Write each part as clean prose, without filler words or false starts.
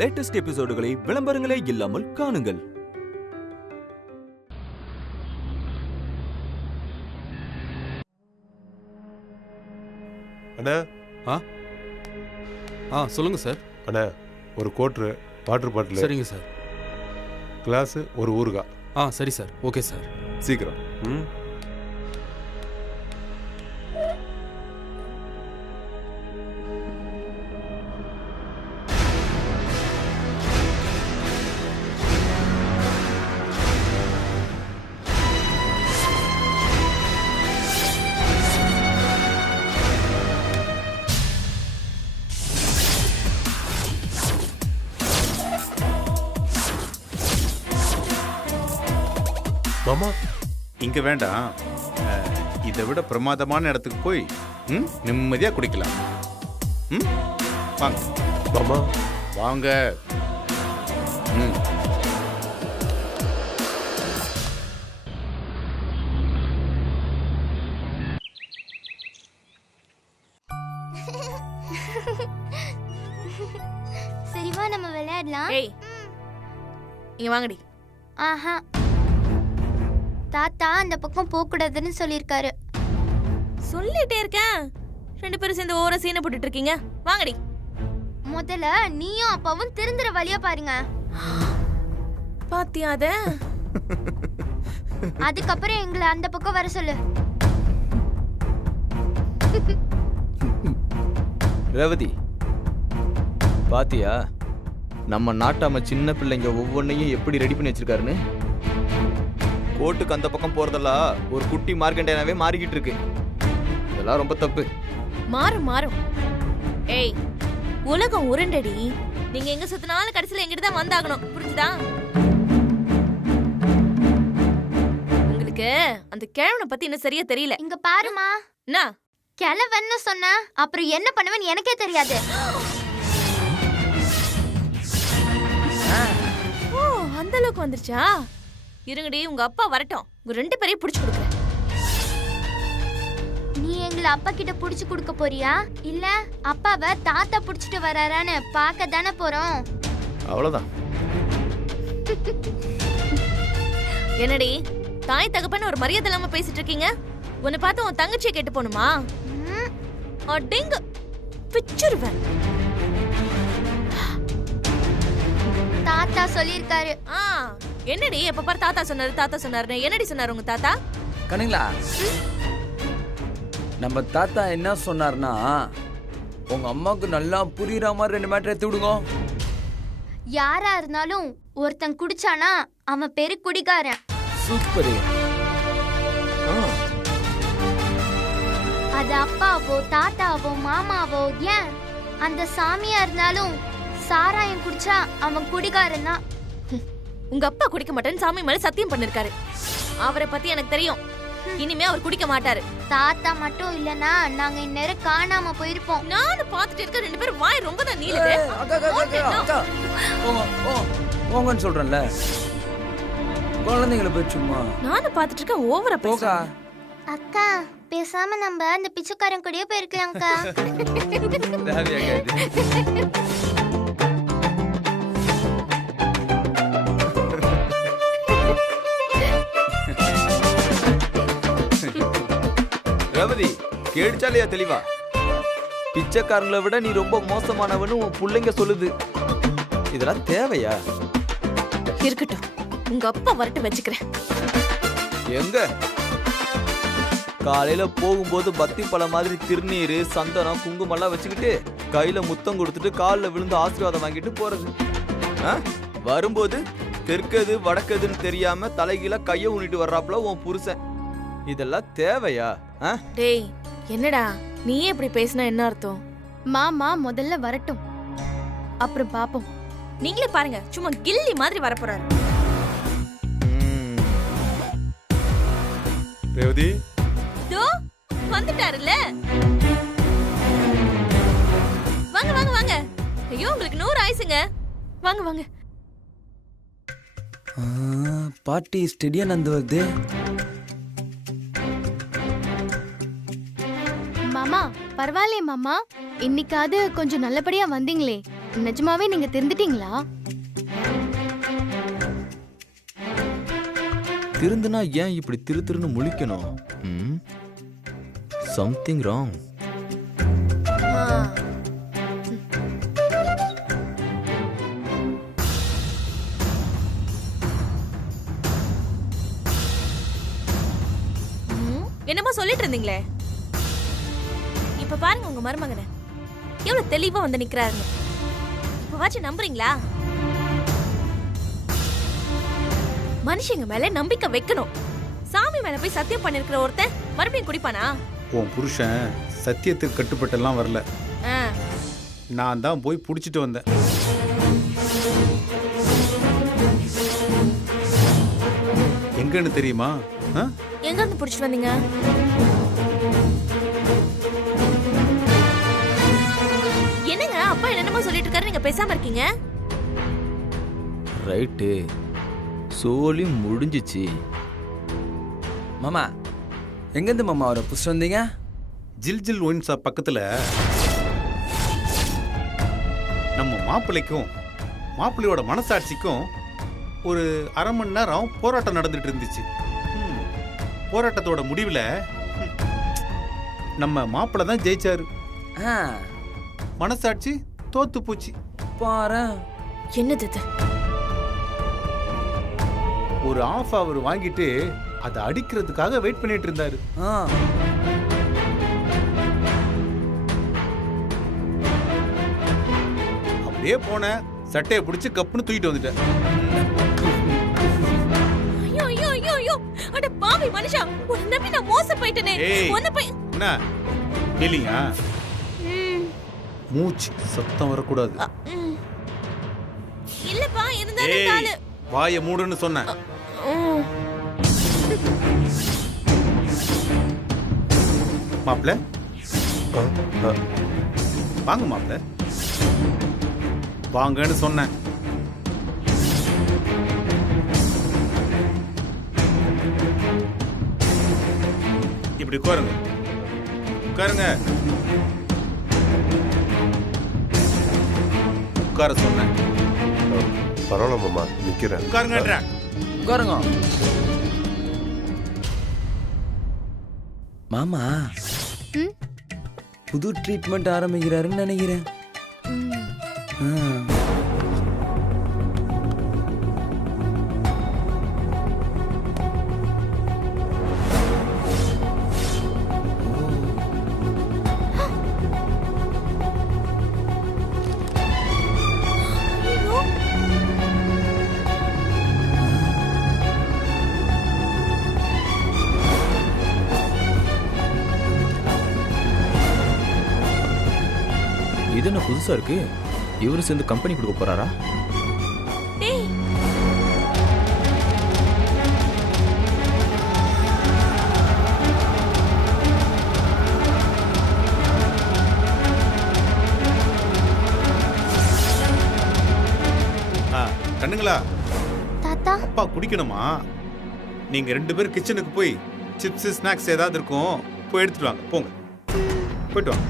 Latest எபிசோடுகளை விளம்பரங்களே இல்லாமல் காணுங்கள். அண்ணா. சொல்லுங்க சார். அண்ணா, ஒரு கோட்ரு, வாட்டர் பாட்டில். சரிங்க சார். கிளாஸ், ஒரு ஊறுகாய். சரி சார். Okay sir. சீக்கிரம். மாமா, இங்க வேண்டாம். இதை விட பிரமாதமான இடத்துக்கு போய் நிம்மதியா குடிக்கலாம். வாங்க மாமா. வாங்க. சரிவா, நம்ம விளையாடலாம். ஏய், இங்க வாங்கடி. ஆஹா, தாத்தா அந்த பக்கம் போக கூடாதுன்னு சொல்லிருக்காரு. சொல்லிட்டே இருக்கேன். ரெண்டு பேரும் சேர்ந்து ஓர சீனை போட்டுட்டு இருக்கீங்க. வாங்கடி. முதல்ல நீயும் அப்பாவும் திருந்துற வழியா பாருங்க. பாத்தியா அத? அதுக்கப்புறம் எங்களை அந்த பக்கம் வர சொல்லு. ரேவதி, பாத்தியா நம்ம நாட்டாம சின்ன பிள்ளைங்க ஒவ்வொன்னையும் எப்படி ரெடி பண்ணி வச்சிருக்காருன்னு? கோட்டுக்கு அந்த பக்கம் போறதெல்லாம் ஒரு குட்டி மார்க்கெண்டாவே மாறிக்கிட்டு இருக்கு. இதெல்லாம் ரொம்ப தப்பு. மாறும். ஏய், உலகம் உருண்டடி. நீங்க எங்க சுத்தினாலும் கடைசியில எங்கிட்ட தான் வந்தாகணும். புரிஞ்சுதா? உங்களுக்கு அந்த கிழவனை பத்தி இன்னும் சரியா தெரியல. இங்க பாருமா, என்ன கிழவன்னு சொன்ன அப்புறம் என்ன பண்ணுவேன்னு எனக்கே தெரியாது. ஓ, அந்த அளவுக்கு வந்துருச்சா? இருங்கடி, உங்க அப்பா வரட்டும். உங்க ரெண்டு பேரையும் புடிச்சு கொடுக்குறேன். நீ எங்களை அப்பா கிட்ட புடிச்சு கொடுக்க போறியா, இல்ல அப்பாவை தாத்தா புடிச்சிட்டு வராரான்னு பார்க்க தானே போறோம். அவ்வளவுதான். என்னடி, தாய் தகப்பன்னு ஒரு மரியாதை இல்லாம பேசிட்டு இருக்கீங்க? உன்னை பார்த்து உன் தங்கச்சியை கேட்டு போணுமா? அடிங்க பிச்சுருவேன். தாத்தா சொல்லிருக்காரு. என்னடி எப்ப பாரு தாத்தா சொன்னாரு. என்னடி சொன்னாரு உங்க தாத்தா? கண்ணுங்களா, நம்ம தாத்தா என்ன சொன்னார்னா, உங்க அம்மாவுக்கு நல்லா புரியுற மாதிரி 2 மேட்டர் எடுத்து விடுங்க. யாரா இருந்தாலும் ஒருத்தன் குடிச்சானா அவன் பேரு குடிகாரன். சூப்பர். அது அப்பாவோ தாத்தாவோ மாமாவோ, ஏன் அந்த சாமியா இருந்தாலும் சாராயம் குடிச்சா அவன் குடிகாரன் தான். உங்க அப்பா குடிக்க மாட்டேன்னு சாமி மேல சத்தியம் பண்ணிருக்காரு. அவரை பத்தி எனக்கு தெரியும். இனிமே அவர் குடிக்க மாட்டாரு. தாத்தா மட்டும் இல்லனா நாங்க இந்நேரம் காணாம போயிருப்போம். நானும் பாத்துட்டு இருக்க. ரெண்டு பேரும் வாய் ரொம்ப தான் நீளுது. போங்கன்னு சொல்றேன்ல, குழந்தைங்களை போய் சும்மா. நானும் பாத்துட்டு இருக்க. ஓவரா பேசா. அக்கா, பேசாம நம்ம அந்த பிச்சைக்காரன் கூடயே போயிருக்கலாம்க்கா. ரேவதி, கேடுச்சாலையா தெளிவா? பிச்சைக்காரங்களை விட நீ ரொம்ப மோசமானவன்னு உன் பிள்ளைங்க சொல்லுது. இதெல்லாம் தேவையா? இருக்கட்டும், உங்க அப்பா வரட்டு வச்சுக்கிறேன். எங்க காலையில போகும்போது பத்தி பழம் மாதிரி திருநீர், சந்தனம், குங்குமம் வச்சுக்கிட்டு கையில முத்தம் கொடுத்துட்டு காலில் விழுந்து ஆசீர்வாதம் வாங்கிட்டு போறது. வரும்போது தெற்கது வடக்கதுன்னு தெரியாம தலைகீழ கைய ஊனிட்டு வர்றாப்புல உன் புருஷன். இதெல்லாம் தேவையா? டேய், என்னடா நீயே இப்படி பேசினா என்ன அர்த்தம்? மாமா முதல்ல வரட்டும், அப்புறம் பாப்போம். நீங்களே பாருங்க, சும்மா கில்லி மாதிரி வரப்போறாரு. ரேவதி, தோ வந்துட்டாருல. வாங்க வாங்க வாங்க. ஐயோ, உங்களுக்கு 100 ஆயுசுங்க. வாங்க வாங்க. பாட்டி ஸ்டெடியா நந்து வருது. மாமா, பரவாயில்லையே மாமா, இன்னைக்காவது கொஞ்சம் நல்லபடியா வந்தீங்களே. நிஜமாவே நீங்க திருந்துட்டீங்களா? திருந்துனா ஏன் இப்படி திரு திருன்னு முழிக்கணும்? Something wrong. என்னமோ சொல்லிட்டு இருந்தீங்களே, இப்ப பாருங்க உங்க மருமகனை எவ்வளவு தெளிவா வந்து நிக்கிறாருன்னு. இப்பவாச்சும் நம்புறீங்களா? மனுஷங்க மேல நம்பிக்கை வைக்கணும். சாமி மேல போய் சத்தியம் பண்ணிருக்கிற ஒருத்தன் மறுபடியும் குடிப்பானா? உன் புருஷன் சத்தியத்துக்கு கட்டுப்பட்டெல்லாம் வரல. நான் தான் போய் புடிச்சிட்டு வந்தேன். எங்கன்னு தெரியுமா? எங்க இருந்து புடிச்சிட்டு வந்தீங்க? என்னங்க அப்பா என்னென்னமோ சொல்லிட்டு இருக்காரு, நீங்க பேசாம இருக்கீங்க? ரைட்டு, சோலி முடிஞ்சிச்சு. மாமா எங்கேருந்து மாமா அவரை புடிச்சு வந்தீங்க? ஜில் ஜில் ஒயின் ஷாப் பக்கத்துல நம்ம மாப்பிள்ளைக்கும் மாப்பிள்ளையோட மனசாட்சிக்கும் ஒரு அரை மணி நேரம் போராட்டம் நடந்துட்டு இருந்துச்சு. போராட்டத்தோட முடிவில் நம்ம மாப்பிள்ளை தான் ஜெயிச்சாரு. மனசாட்சி தோத்து போச்சு. பாரு என்னது இது? ஒரு ஆஃப் அவர் வாங்கிட்டு அதை அடிக்கிறதுக்காக வெயிட் பண்ணிட்டு இருந்தாரு. அப்படியே போன சட்டையை பிடிச்சு கப்புன்னு தூக்கிட்டு வந்துட்டேன். ஐயோ ஐயோ ஐயோ ஐயோ, அட பாவி மனுஷா, உன்னை நம்பி நான் மோசம் போயிட்டேனே. உன்னை போய் என்ன இல்லையா? மூச்சு சத்தம் வரக்கூடாது. இல்லப்பா, இருந்தாலும் காலு வாயை மூடுன்னு சொன்னேன். மாப்பிள்ள வாங்க, மாப்பிள்ள வாங்கன்னு சொன்னேன். இப்படி உட்காருங்க, உட்காருங்க, உட்கார சொன்னேன். பரவாயில்ல மாமா, நிக்கிறேன். உட்காருங்க. உட்காருங்க மாமா. புது ட்ரீட்மெண்ட் ஆரம்பிக்கிறாருன்னு நினைக்கிறேன். இது என்ன புதுசா இருக்கு? இவரு சேர்ந்து கம்பெனி கொடுக்க போறாரா? கண்ணுங்களா தாத்தா, அப்பா குடிக்கணுமா? நீங்க 2 பேரும் கிச்சனுக்கு போய் சிப்ஸ் ஸ்நாக்ஸ் ஏதாவது இருக்கும், போய் எடுத்துட்டு வாங்க. போங்க, போயிட்டு வாங்க.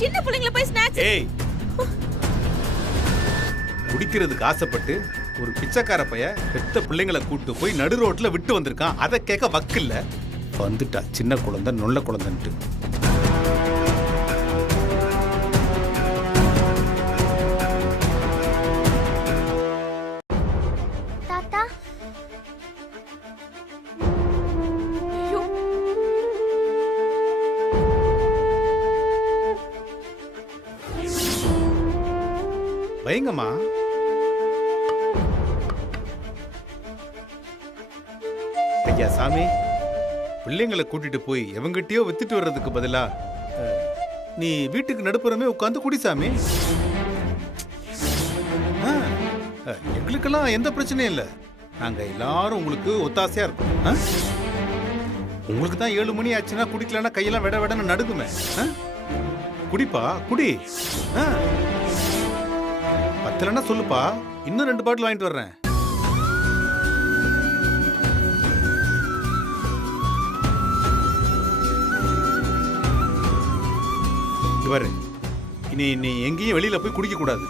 சின்ன பிள்ளைங்களை போய் ஸ்நாக்ஸ். ஏய், குடிக்கிறதுக்கு ஆசைப்பட்டு ஒரு பிச்சைக்கார பைய பெத்த பிள்ளைங்களை கூட்டு போய் நடு ரோட்ல விட்டு வந்திருக்கான். அதை கேட்க வக்கில்ல. வந்துட்டா சின்ன குழந்தை நொல்ல குழந்தைன்ட்டு. தாத்தா, வைங்கம்மா. ஐயா சாமி, பிள்ளைங்களை கூட்டிட்டு போய் எவங்கிட்டயோ வித்துட்டு வர்றதுக்கு பதிலா நீ வீட்டுக்கு நடுப்புறமே உட்காந்து குடி சாமி. எங்களுக்கெல்லாம் எந்த பிரச்சனையும் இல்லை. நாங்க எல்லாரும் உங்களுக்கு ஒத்தாசையா இருக்கோம். உங்களுக்கு தான் 7 மணி ஆச்சுன்னா குடிக்கலன்னா கையெல்லாம் விட விடன்னு நடுக்குமே. குடிப்பா, குடி. பத்தலன்னா சொல்லுப்பா, இன்னும் 2 பாட்டில் வாங்கிட்டு வர்றேன். பாரு, இனி நீ எங்கேயும் வெளியில போய் குடிக்க கூடாது.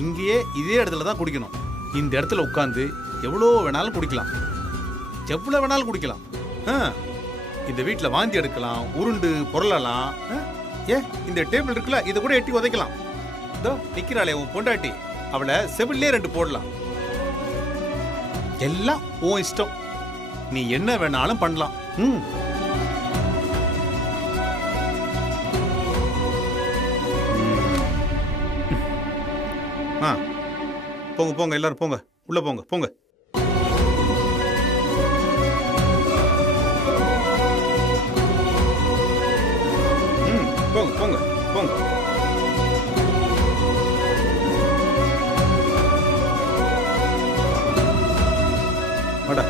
இங்கேயே இதே இடத்துல தான் குடிக்கணும். இந்த இடத்துல உட்காந்து எவ்வளோ வேணாலும் குடிக்கலாம், எவ்வளோ வேணாலும் குடிக்கலாம். இந்த வீட்டில் வாந்தி எடுக்கலாம், உருண்டு பொருளலாம். இந்த டேபிள் இருக்குல்ல, இதை கூட எட்டி உதைக்கலாம். இதோ நிக்கிறாளே உன் பொண்டாட்டி, அவளை செவிலே 2 போடலாம். எல்லாம் உன் இஷ்டம், நீ என்ன வேணாலும் பண்ணலாம். போங்க போங்க, எல்லாரும் போங்க, உள்ள போங்க போங்க. போங்க போங்க போங்க. வாடா.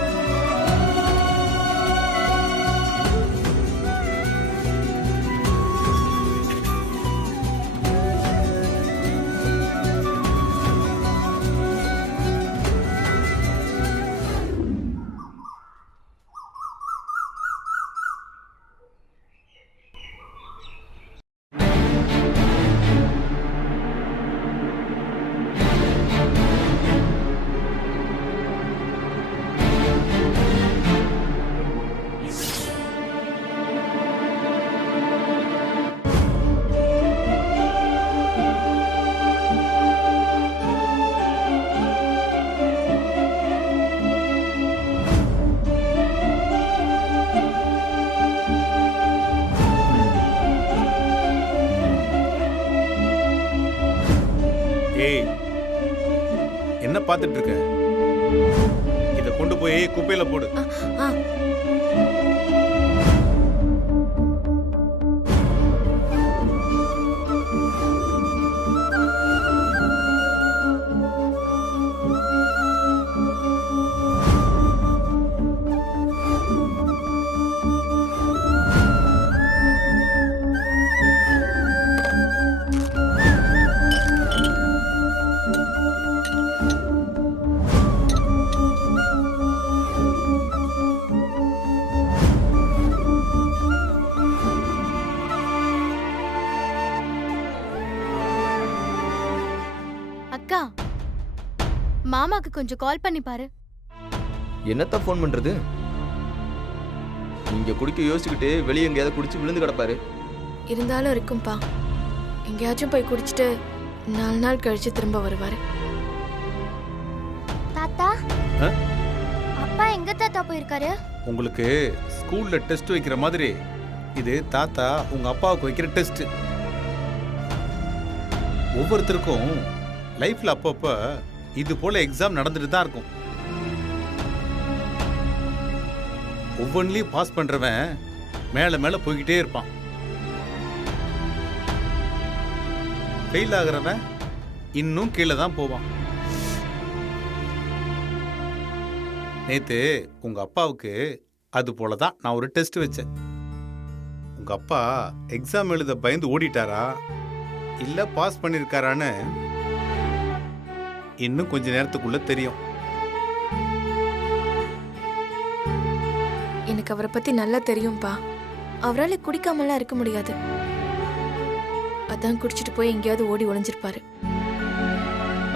என்ன பார்த்துட்டு இருக்க? இத கொண்டு போய் குப்பையில போடு. அக்கா, மாமாக்கு கொஞ்சம் கால் பண்ணி பாரு. என்னத்த ஃபோன் பண்றது? இங்க குடிக்க யோசிச்சுக்கிட்டு வெளியே எங்கேயாவது குடிச்சு விழுந்து கிடப்பாரு. இருந்தாலும் இருக்கும்பா, எங்கேயாச்சும் போய் குடிச்சிட்டு 4 நாள் கழிச்சு திரும்ப வருவாரு. தாத்தா, அப்பா எங்க தாத்தா போயிருக்காரு? உங்களுக்கு ஸ்கூல்ல டெஸ்ட் வைக்கிற மாதிரி இது தாத்தா உங்க அப்பாவுக்கு வைக்கிற டெஸ்ட். ஒவ்வொருத்தருக்கும் லைஃப்ல அப்பப்ப இது போல எக்ஸாம் நடந்துட்டு தான் இருக்கும். ஒவ்வொன்றிலையும் பாஸ் பண்றவன் மேல மேல போய்கிட்டே இருப்பான். ஃபெயில் ஆகிறவன் இன்னும் கீழே தான் போவான். நேத்து உங்க அப்பாவுக்கு அது போலதான் நான் ஒரு டெஸ்ட் வச்சேன். உங்க அப்பா எக்ஸாம் எழுத பயந்து ஓடிட்டாரா இல்ல பாஸ் பண்ணிருக்காரான்னு இன்னும் கொஞ்ச நேரத்துக்குள்ள தெரியும். எனக்கு அவரை பத்தி நல்லா தெரியும்பா. அவரால் குடிக்காமலாம் இருக்க முடியாது. அதான் குடிச்சிட்டு போய் எங்கேயாவது ஓடி ஒளிஞ்சிருப்பாரு.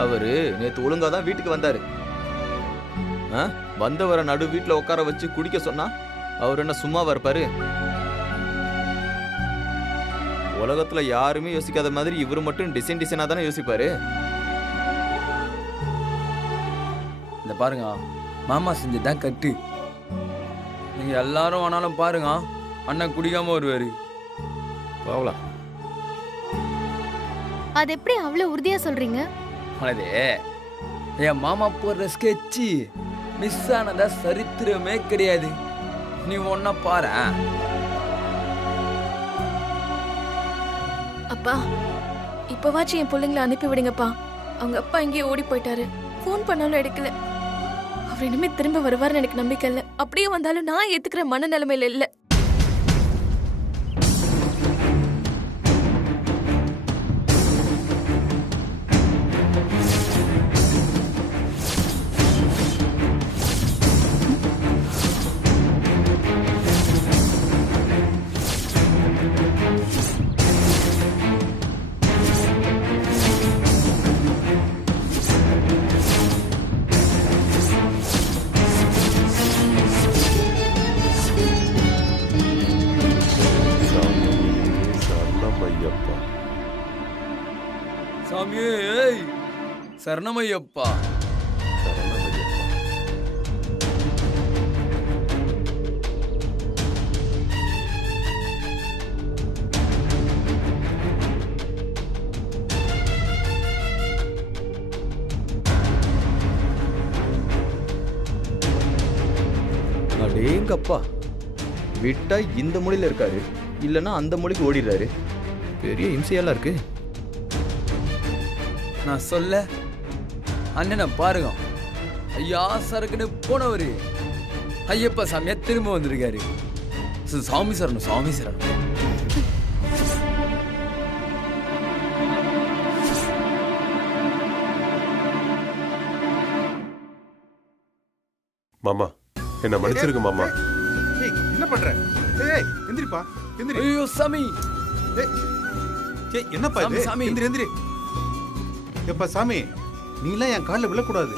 அவரு நேத்து ஒழுங்கா தான் வீட்டுக்கு வந்தாரு. வந்தவரை நடு வீட்டுல உட்கார வச்சு குடிக்க சொன்னா அவர் என்ன சும்மாவா இருப்பாரு? உலகத்துல யாருமே யோசிக்காத மாதிரி இவரு மட்டும் டிசைனா தானே யோசிப்பாரு. இந்த பாருங்க, மாமா செஞ்சதான் கட்டு. நீங்க எல்லாரும் ஆனாலும் பாருங்க, அண்ணன் குடிக்காம வருவாரு. போகலாம். அது எப்படி அவ்வளவு உறுதியா சொல்றீங்க? அதே என் மாமா போடுற ஸ்கெட்சு மிஸ் ஆனதா சரித்திரமே கிடையாது. நீ ஒன்னா பாரு. அப்பா, இப்பவாச்சும் என் பிள்ளைங்களை அனுப்பி விடுங்கப்பா. அவங்க அப்பா எங்கேயோ ஓடி போயிட்டாரு. ஃபோன் பண்ணாலும் எடுக்கல. அவர் இனிமே திரும்ப வருவாருன்னு எனக்கு நம்பிக்கை இல்லை. அப்படியே வந்தாலும் நான் ஏத்துக்கிற மனநிலைமையில இல்லை. சரணமையப்பா. அடேங்கப்பா, விட்டா இந்த மொழியில இருக்காரு, இல்லைன்னா அந்த மொழிக்கு ஓடிடுறாரு. பெரிய இம்சையெல்லாம் இருக்கு. நான் சொல்ல அண்ணனை பாருங்க, ஐயா சரக்குன்னு போனவரு ஐயப்பா சாமியா திரும்ப வந்திருக்காரு. சாமி சரணம், சாமி சரணம். மாமா என்ன மன்னிச்சிருங்க மாமா. ஏய், என்ன பண்ற? ஏய், எந்திரிப்பா, எந்திரி. ஐயோ சாமி. ஏய், என்னப்பா இது? சாமி. எந்திரி, எந்திரி. எப்பா சாமி, நீலாம் என் காலில் விழக்கூடாது.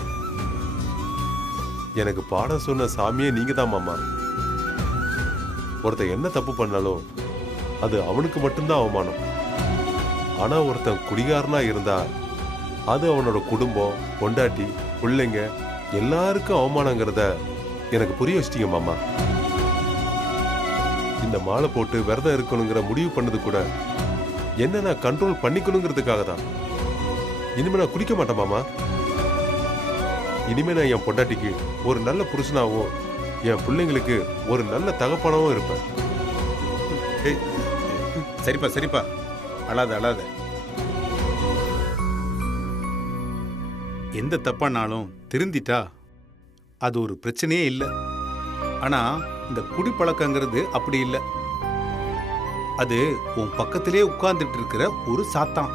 எனக்கு பாடம் சொன்ன சாமியே நீங்க தான் மாமா. ஒருத்தன் என்ன தப்பு பண்ணாலும் அது அவனுக்கு மட்டும்தான் அவமானம். ஆனா ஒருத்தன் குடிகாரனா இருந்தா அது அவனோட குடும்பம், பொண்டாட்டி, பிள்ளைங்க எல்லாருக்கும் அவமானங்கிறத எனக்கு புரிய வச்சிட்டீங்க மாமா. இந்த மாலை போட்டு விரதம் இருக்கணுங்கிற முடிவு பண்ணது கூட என்ன நான் கண்ட்ரோல் பண்ணிக்கணுங்கிறதுக்காக தான். இனிமே நான் குடிக்க மாட்டேன் மாமா. இனிமே நான் என் பொண்டாட்டிக்கு ஒரு நல்ல புருஷனாவும் என் பிள்ளைங்களுக்கு ஒரு நல்ல தகப்பனாவும் இருப்பேன். ஏய், சரிப்பா, சரிப்பா, அழாத, அழாத. எந்த தப்பானாலும் திருந்திட்டா அது ஒரு பிரச்சனையே இல்லை. ஆனா இந்த குடிப்பழக்கங்கிறது அப்படி இல்லை. அது உன் பக்கத்திலே உட்கார்ந்துட்டு இருக்கிற ஒரு சாத்தான்.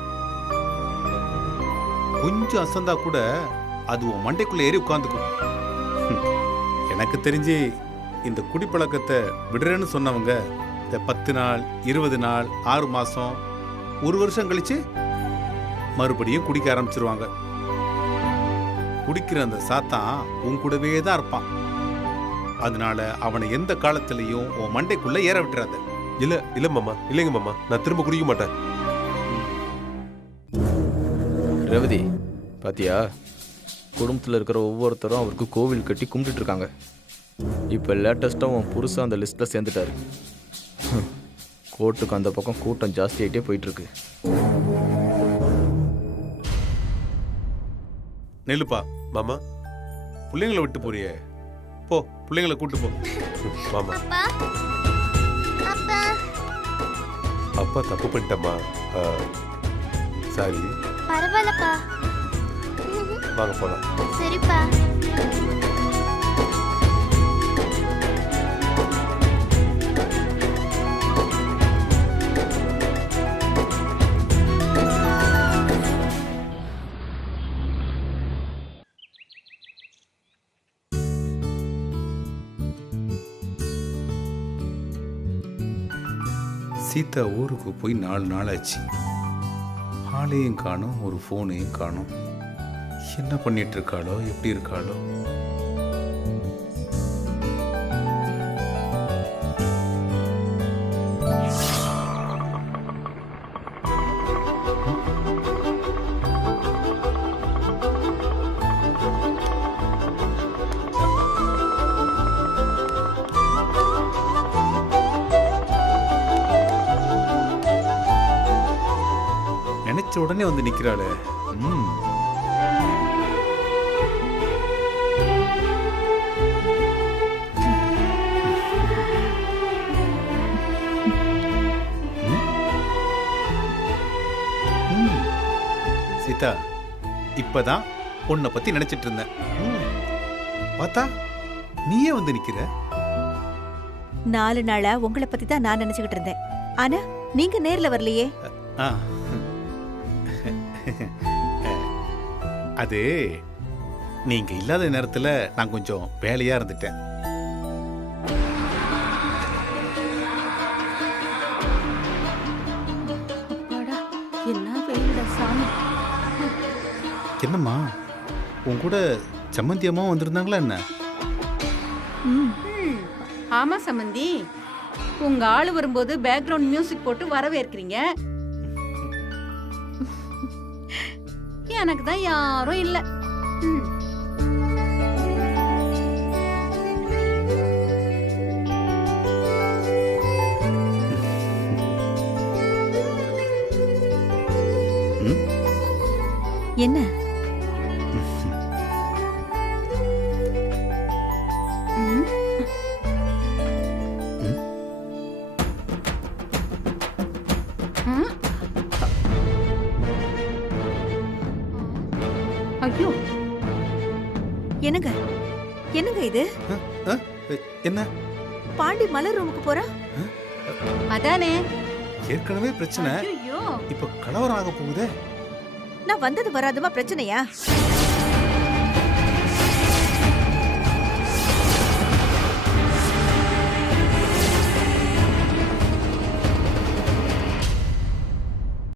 கொஞ்சம் அசந்தா கூட அது உன் மண்டைக்குள்ள ஏறி உட்கார்ந்துக்கும். எனக்கு தெரிஞ்சு இந்த குடிப்பழக்கத்தை விடுறேன்னு சொன்னவங்க இந்த 10 நாள், 20 நாள், 6 மாசம், 1 வருஷம் கழிச்சு மறுபடியும் குடிக்க ஆரம்பிச்சிருவாங்க. குடிக்கிற அந்த சாத்தான் உன் கூடவே தான் இருப்பான். அதனால அவனை எந்த காலத்திலையும் உன் மண்டைக்குள்ள ஏற விட்டுறாத. இல்ல இல்ல மாமா, இல்லைங்க மாமா, நான் திரும்ப குடிக்க மாட்டேன். ரேவதி, பாத்தியா, குடும்பத்தில் இருக்கிற ஒவ்வொருத்தரும் அவருக்கு கோவில் கட்டி கும்பிட்டுட்டு இருக்காங்க. இப்போ லேட்டஸ்ட்டாக உன் புருஷன் அந்த லிஸ்ட்டில் சேர்ந்துட்டாரு. கோர்ட்டுக்கு அந்த பக்கம் கூட்டம் ஜாஸ்தியாகிட்டே போயிட்டுருக்கு. நெல்லுப்பா, மாமா, பிள்ளைங்களை விட்டு போறியே, போ, பிள்ளைங்களை கூட்டு போ. மாமா, அப்பா அப்பா அப்பா தப்பு பண்ணிட்டம்மா. சாரி. பரவாயில்லப்பா. வாங்க போலாம். சரிப்பா. சீதா ஊருக்கு போய் 4 நாள் ஆச்சு. ஆளையும் காணும், ஒரு ஃபோனையும் காணும். என்ன பண்ணிட்டு இருக்காளோ, எப்படி இருக்காளோ? நினைச்ச உடனே வந்து நிக்கிறாளே. சீதா, இப்பதான் உன்னை பத்தி நினைச்சிட்டு இருந்தேன். பார்த்தா நீயே வந்து நிக்கிற. 4 நாளா உங்களை பத்தி தான் நான் நினைச்சுக்கிட்டு இருந்தேன். ஆனா நீங்க நேர்ல வரலையே. அது நீங்க இல்லாத நேரத்துல நான் கொஞ்சம் வேலையா இருந்துட்டேன். என்ன வெயில்டா சாமி. என்னம்மா, உன் கூட சம்மந்தி அம்மா வந்திருந்தாங்களா என்ன? ஆமா சம்மந்தி, உங்க ஆளு வரும்போது பேக்ரவுண்ட் மியூசிக் போட்டு வரவேற்கிறீங்க. எனக்கு தான் யாரும் இல்ல. ம். என்ன ம். ம். ஐயோ, என்னங்க என்னங்க இது? என்ன பாண்டி மலர் ரூமுக்கு போறா? அதானே. ஏற்கனவே பிரச்சனை, ஐயோ, இப்ப கலவரம் ஆக போகுதே. நான் வந்தது வராதுமா பிரச்சனையா?